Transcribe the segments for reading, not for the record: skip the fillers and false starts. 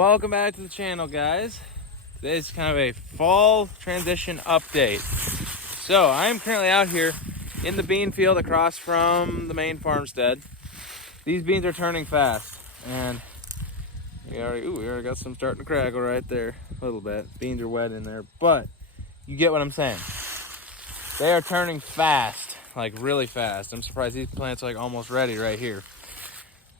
Welcome back to the channel, guys. Today's kind of a fall transition update. So I'm currently out here in the bean field across from the main farmstead. These beans are turning fast, and we already got some starting to crackle right there a little bit. Beans are wet in there, but you get what I'm saying. They are turning fast, like really fast. I'm surprised these plants are like almost ready right here.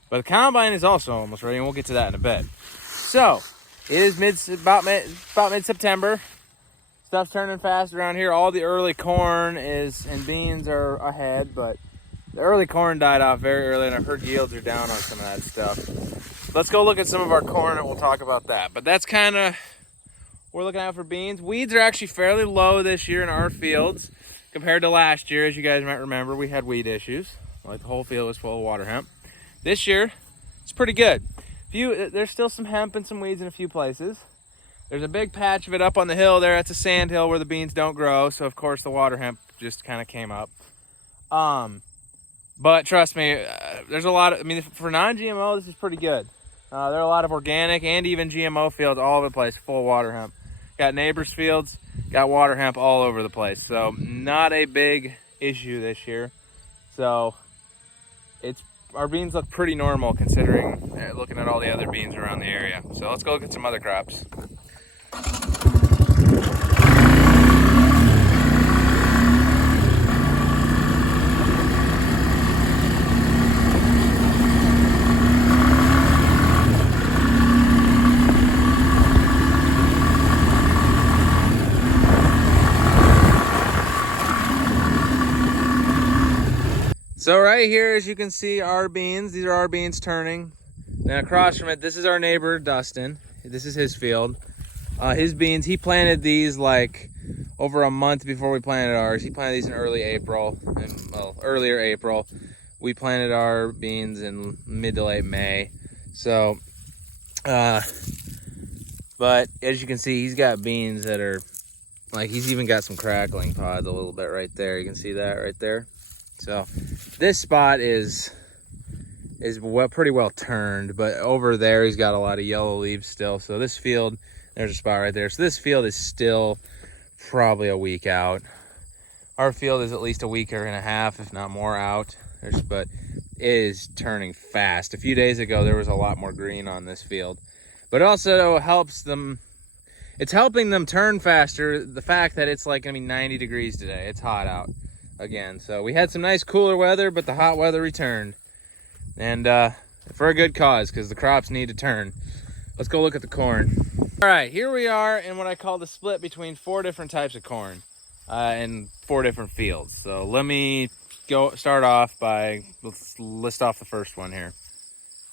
But the combine is also almost ready, and we'll get to that in a bit. So it is about mid-September. Stuff's turning fast around here. All the early corn and beans are ahead, but the early corn died off very early, and I've heard yields are down on some of that stuff. Let's go look at some of our corn, and we'll talk about that. But that's kind of we're looking out for beans. Weeds are actually fairly low this year in our fields compared to last year. As you guys might remember, we had weed issues. Like the whole field was full of water hemp. This year, it's pretty good. There's still some hemp and some weeds in a few places. There's a big patch of it up on the hill there. It's a sand hill where the beans don't grow, so of course the water hemp just kind of came up. But trust me, there's a lot of, for non-GMO, this is pretty good. There are a lot of organic and even GMO fields all over the place, full of water hemp. Got neighbors' fields, got water hemp all over the place. So not a big issue this year. So our beans look pretty normal considering looking at all the other beans around the area. So let's go look at some other crops. So right here, as you can see, our beans, these are our beans turning. Then across from it, this is our neighbor, Dustin. This is his field. His beans, he planted these like over a month before we planted ours. He planted these in early April, earlier April. We planted our beans in mid to late May. So, but as you can see, he's got beans that are, like he's even got some crackling pods a little bit right there. You can see that right there. So this spot is pretty well turned, but over there he's got a lot of yellow leaves still. So this field, there's a spot right there. So this field is still probably a week out. Our field is at least a week and a half, if not more out. But it is turning fast. A few days ago, there was a lot more green on this field. But it also helps them, it's helping them turn faster. The fact that it's like gonna be 90 degrees today. It's hot out again. So we had some nice cooler weather, but the hot weather returned. And for a good cause, because the crops need to turn. Let's go look at the corn. All right, here we are in what I call the split between 4 different types of corn in 4 different fields. So let me start off by, let's list off the first one here.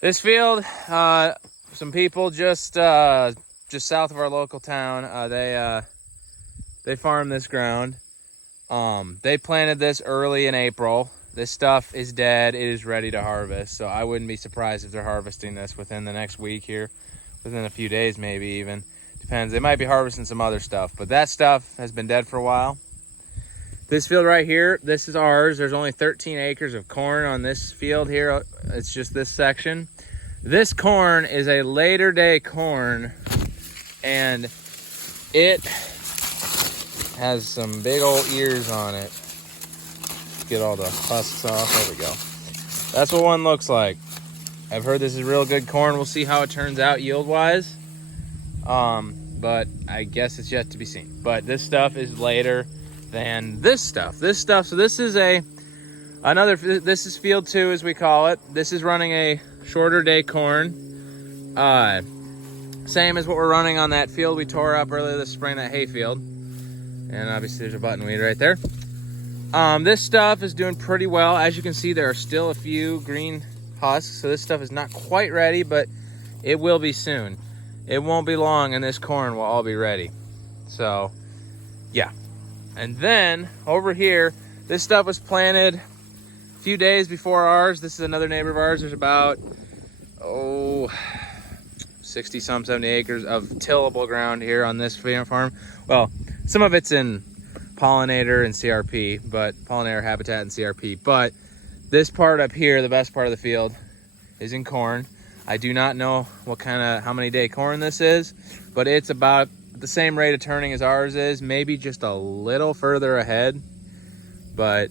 This field, some people just south of our local town, they farm this ground. They planted this early in April. This stuff is dead. It is ready to harvest. So I wouldn't be surprised if they're harvesting this within the next week here, within a few days, maybe even. Depends. They might be harvesting some other stuff, but that stuff has been dead for a while. This field right here, this is ours. There's only 13 acres of corn on this field here. It's just this section. This corn is a later day corn, and it has some big old ears on it. Get all the husks off. There we go. That's what one looks like. I've heard this is real good corn. We'll see how it turns out yield wise. But I guess it's yet to be seen. But this stuff is later than this stuff. So this is this is field 2 as we call it. This is running a shorter day corn. Same as what we're running on that field we tore up earlier this spring, that hay field. And obviously there's a buttonweed right there. This stuff is doing pretty well. As you can see, there are still a few green husks. So this stuff is not quite ready, but it will be soon. It won't be long and this corn will all be ready. So yeah. And then over here, this stuff was planted a few days before ours. This is another neighbor of ours. There's about, 60 some 70 acres of tillable ground here on this farm. Well, some of it's in pollinator and CRP, but pollinator habitat and CRP. But this part up here, the best part of the field, is in corn. I do not know how many day corn this is, but it's about the same rate of turning as ours is, maybe just a little further ahead. But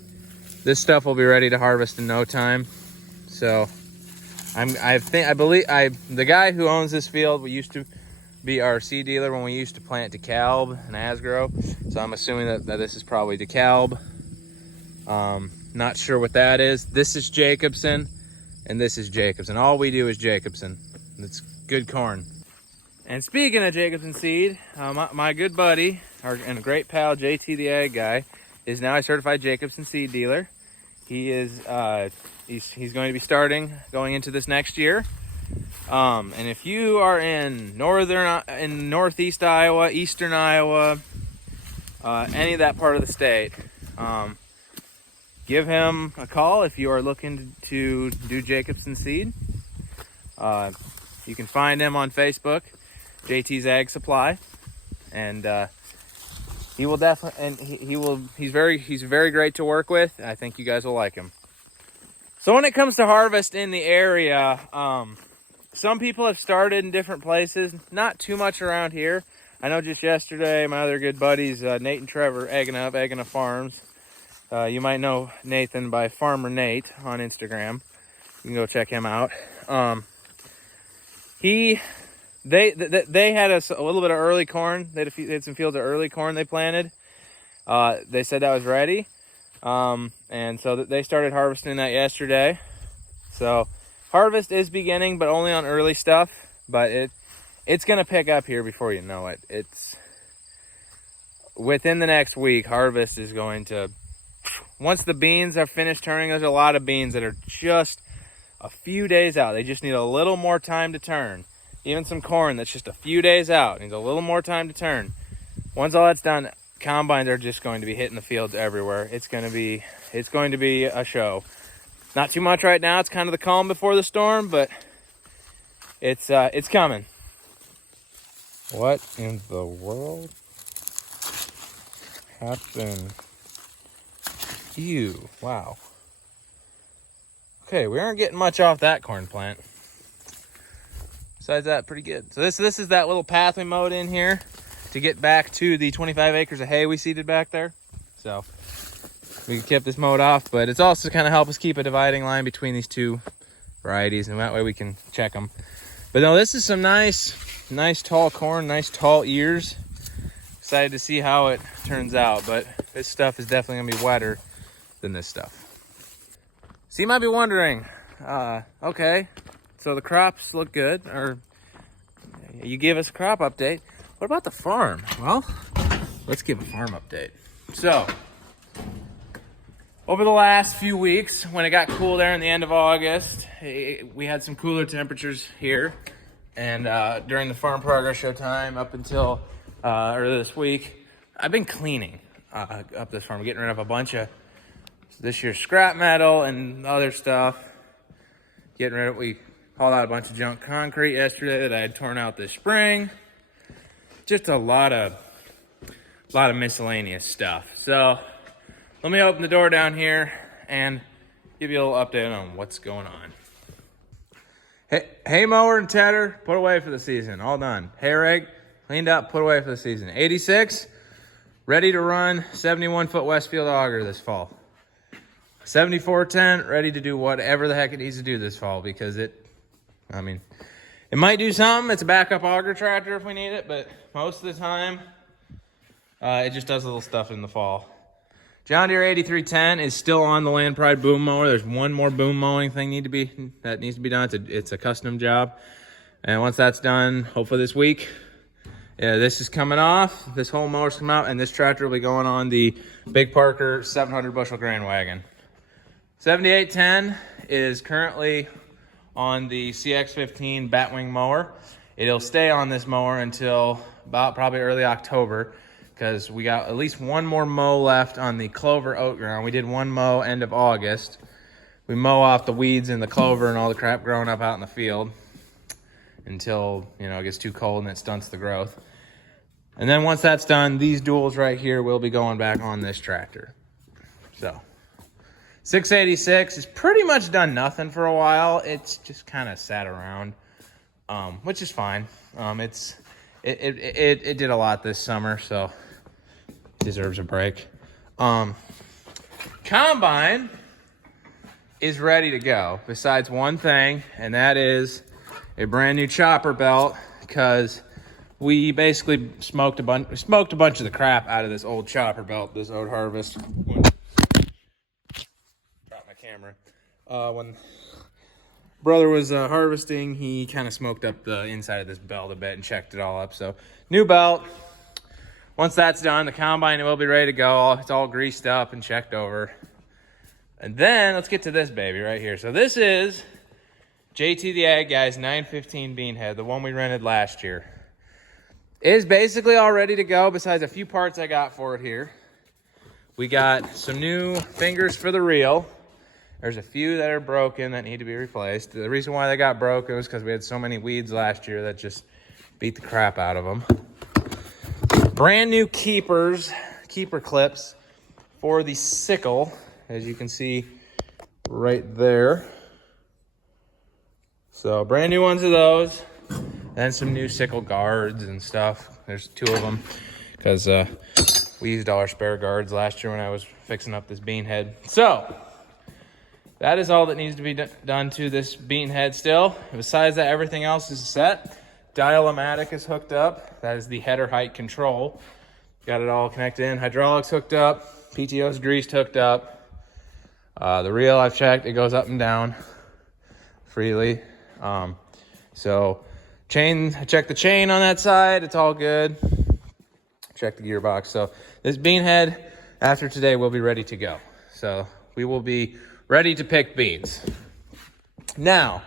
this stuff will be ready to harvest in no time. So the guy who owns this field, we used to be our seed dealer when we used to plant DeKalb and Asgrow. So I'm assuming that this is probably DeKalb. Not sure what that is. This is Jacobson, and this is Jacobson. All we do is Jacobson. It's good corn. And speaking of Jacobson seed, my good buddy and great pal JT the Ag Guy is now a certified Jacobson seed dealer. He is he's going to be going into this next year. And if you are in northeast Iowa, eastern Iowa, any of that part of the state, give him a call if you are looking to do Jacobson seed. You can find him on Facebook, JT's Ag Supply, and he will definitely, and he's very great to work with. I think you guys will like him. So when it comes to harvest in the area, some people have started in different places, not too much around here. I know just yesterday, my other good buddies, Nate and Trevor, Egging Up Farms. You might know Nathan by Farmer Nate on Instagram. You can go check him out. They had a little bit of early corn. They had some fields of early corn they planted. They said that was ready. And so they started harvesting that yesterday. So harvest is beginning, but only on early stuff. But it's going to pick up here before you know it. It's within the next week, harvest is going to, once the beans are finished turning, there's a lot of beans that are just a few days out. They just need a little more time to turn. Even some corn that's just a few days out needs a little more time to turn. Once all that's done, combines are just going to be hitting the fields everywhere. It's going to be a show. Not too much right now. It's kind of the calm before the storm, but it's coming. What in the world happened? Ew, wow. Okay, we aren't getting much off that corn plant. Besides that, pretty good. So this is that little path we mowed in here to get back to the 25 acres of hay we seeded back there. So we kept this mowed off, but it's also kind of help us keep a dividing line between these two varieties, and that way we can check them. But no, this is some nice tall corn, nice tall ears. Excited to see how it turns out, but this stuff is definitely gonna be wetter than this stuff. So you might be wondering, okay, so the crops look good, or you gave us a crop update. What about the farm? Well, let's give a farm update. So, over the last few weeks, when it got cool there in the end of August, we had some cooler temperatures here. And during the Farm Progress Show time up until earlier this week, I've been cleaning up this farm, getting rid of a bunch of this year's scrap metal and other stuff. We hauled out a bunch of junk concrete yesterday that I had torn out this spring. Just a lot of miscellaneous stuff. So let me open the door down here and give you a little update on what's going on. Hay mower and tedder put away for the season, all done. Hay rake cleaned up, put away for the season. 86 ready to run 71-foot Westfield auger this fall. 7410 ready to do whatever the heck it needs to do this fall, because it might do something. It's a backup auger tractor if we need it, but most of the time it just does little stuff in the fall. John Deere 8310 is still on the Land Pride boom mower. There's one more boom mowing thing that needs to be done. It's a custom job, and once that's done, hopefully this week, this is coming off. This whole mower's come out, and this tractor will be going on the Big Parker 700 bushel grain wagon. 7810 is currently on the CX15 Batwing mower. It'll stay on this mower until about probably early October, because we got at least one more mow left on the clover oat ground. We did one mow end of August. We mow off the weeds and the clover and all the crap growing up out in the field until, it gets too cold and it stunts the growth. And then once that's done, these duals right here will be going back on this tractor. So 686 has pretty much done nothing for a while. It's just kind of sat around. which is fine. It did a lot this summer, so it deserves a break. Combine is ready to go, besides one thing, and that is a brand new chopper belt, because we basically smoked a bunch of the crap out of this old chopper belt, this old Harvest. Drop my camera. When brother was harvesting, he kind of smoked up the inside of this belt a bit and checked it all up. So new belt. Once that's done, the combine will be ready to go. It's all greased up and checked over. And then let's get to this baby right here. So this is JT the Ag Guy's 915 bean head, the one we rented last year. It is basically all ready to go, besides a few parts I got for it here. We got some new fingers for the reel. There's a few that are broken that need to be replaced. The reason why they got broken was because we had so many weeds last year that just beat the crap out of them. Brand new keeper clips for the sickle, as you can see right there. So brand new ones of those, and some new sickle guards and stuff. There's 2 of them because we used all our spare guards last year when I was fixing up this bean head. So that is all that needs to be done to this bean head still. Besides that, everything else is set. Dial-o-matic is hooked up. That is the header height control. Got it all connected in. Hydraulics hooked up. PTO's greased, hooked up. The reel I've checked, it goes up and down freely. So chain, I checked the chain on that side. It's all good. Check the gearbox. So this bean head, after today, will be ready to go. So we will be ready to pick beans. Now,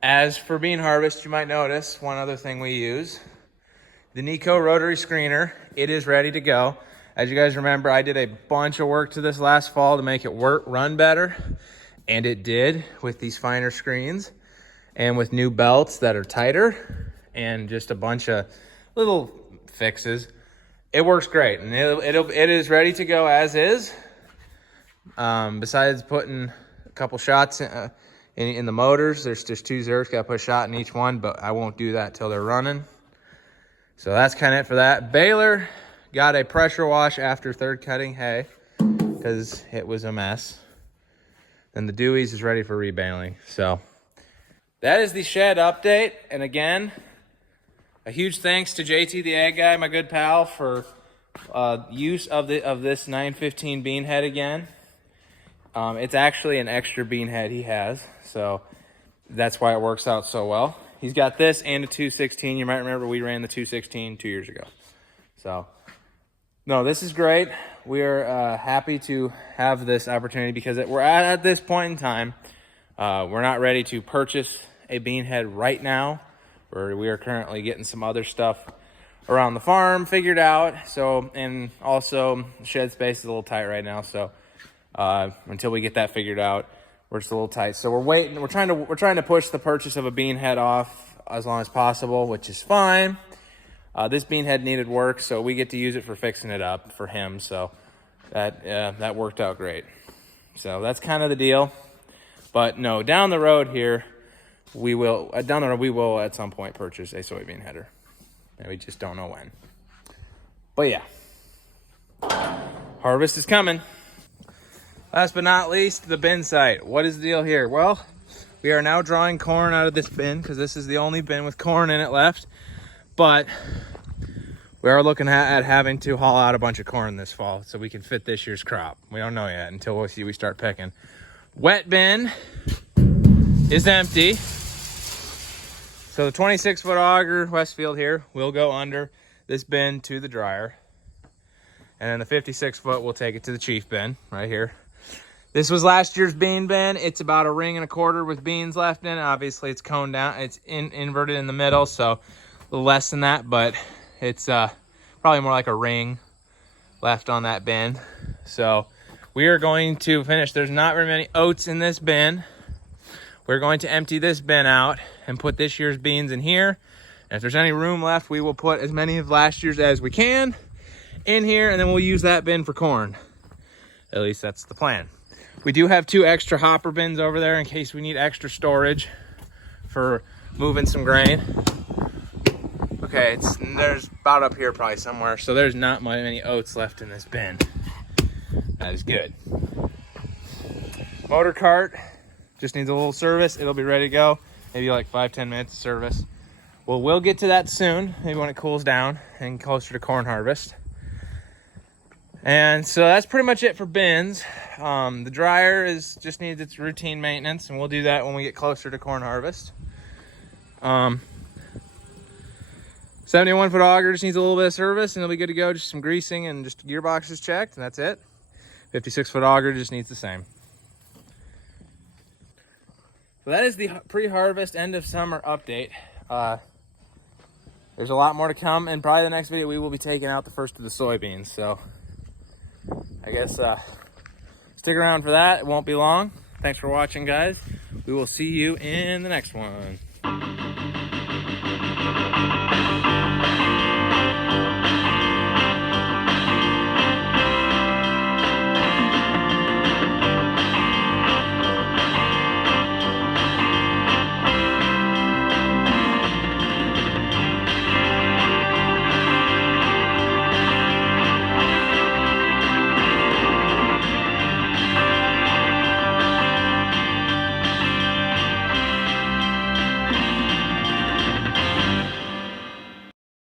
as for bean harvest, you might notice one other thing we use. The Nico rotary screener, it is ready to go. As you guys remember, I did a bunch of work to this last fall to make it run better. And it did, with these finer screens and with new belts that are tighter and just a bunch of little fixes. It works great, and it is ready to go as is. Besides putting a couple shots in the motors, there's just 2 Zerks, got to put a shot in each one, but I won't do that till they're running. So that's kind of it for that. Baler got a pressure wash after third cutting hay because it was a mess. Then the Dewey's is ready for rebaling. So that is the shed update. And again, a huge thanks to JT the Ag Guy, my good pal, for use of this 915 bean head again. It's actually an extra bean head he has, so that's why it works out so well. He's got this and a 216. You might remember we ran the 216 2 years ago. So, no, this is great. We are happy to have this opportunity because we're at this point in time. We're not ready to purchase a bean head right now. We are currently getting some other stuff around the farm figured out. So, and also shed space is a little tight right now. So, until we get that figured out, we're just a little tight. So we're waiting. We're trying to push the purchase of a bean head off as long as possible, which is fine. This bean head needed work, so we get to use it for fixing it up for him. So that worked out great. So that's kind of the deal. But no, down the road here, we will at some point purchase a soybean header, and we just don't know when. But yeah, harvest is coming. Last but not least, the bin site. What is the deal here? Well, we are now drawing corn out of this bin because this is the only bin with corn in it left. But we are looking at having to haul out a bunch of corn this fall so we can fit this year's crop. We don't know yet until we start picking. Wet bin is empty. So the 26-foot auger Westfield here will go under this bin to the dryer. And then the 56-foot will take it to the chief bin right here. This was last year's bean bin. It's about 1.25 rings with beans left in it. Obviously, it's coned down. It's inverted in the middle, so a little less than that, but it's probably more like 1 ring left on that bin. So we are going to finish. There's not very many oats in this bin. We're going to empty this bin out and put this year's beans in here. And if there's any room left, we will put as many of last year's as we can in here, and then we'll use that bin for corn. At least that's the plan. We do have 2 extra hopper bins over there in case we need extra storage for moving some grain. Okay, there's about up here probably somewhere, so there's not many oats left in this bin. That is good. Motor cart just needs a little service. It'll be ready to go. Maybe like 5-10 minutes of service. Well, we'll get to that soon, maybe when it cools down and closer to corn harvest. And so that's pretty much it for bins. The dryer just needs its routine maintenance, and we'll do that when we get closer to corn harvest. 71-foot auger just needs a little bit of service and it'll be good to go. Just some greasing and just gearbox is checked, and that's it. 56-foot auger just needs the same. So that is the pre-harvest end of summer update. There's a lot more to come, and probably the next video we will be taking out the first of the soybeans. So I guess stick around for that. It won't be long. Thanks for watching, guys. We will see you in the next one.